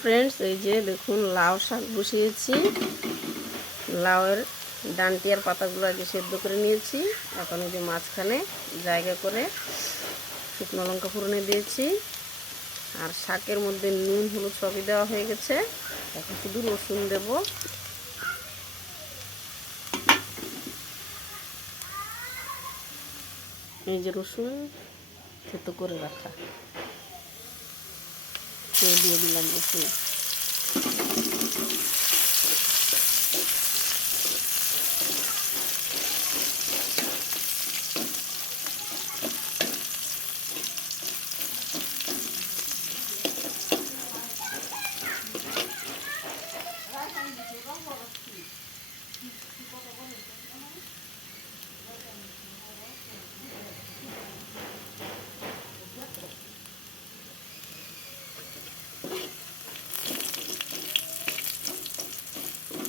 Friends, এই যে দেখুন লাউ শাক বসিয়েছি। লাউয়ের ডান্টি আর পাতাগুলো আগে সেদ্ধ করে নিয়েছি। এখন এই যে মাঝখানে জায়গা করে শুকনো লঙ্কা ফোড়নে দিয়েছি। আর শাকের মধ্যে নুন হলুদ সবই দেওয়া হয়ে গেছে। এখন শুধু রসুন দেব। এই যে রসুন থেতো করে রাখা, দিয়ে দিলাম রসুন।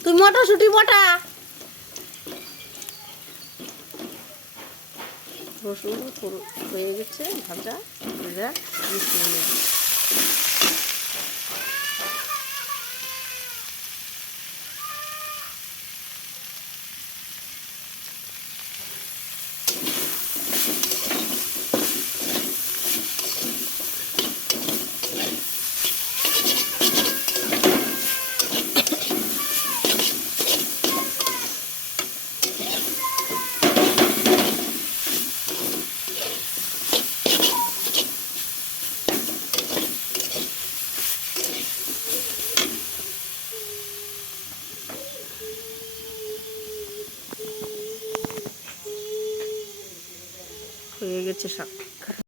তুই মটরশুঁটি বটা। রসুন হয়ে গেছে ভাজা ভাজা, মিশিয়ে নেব। হয়ে গেছে শাক।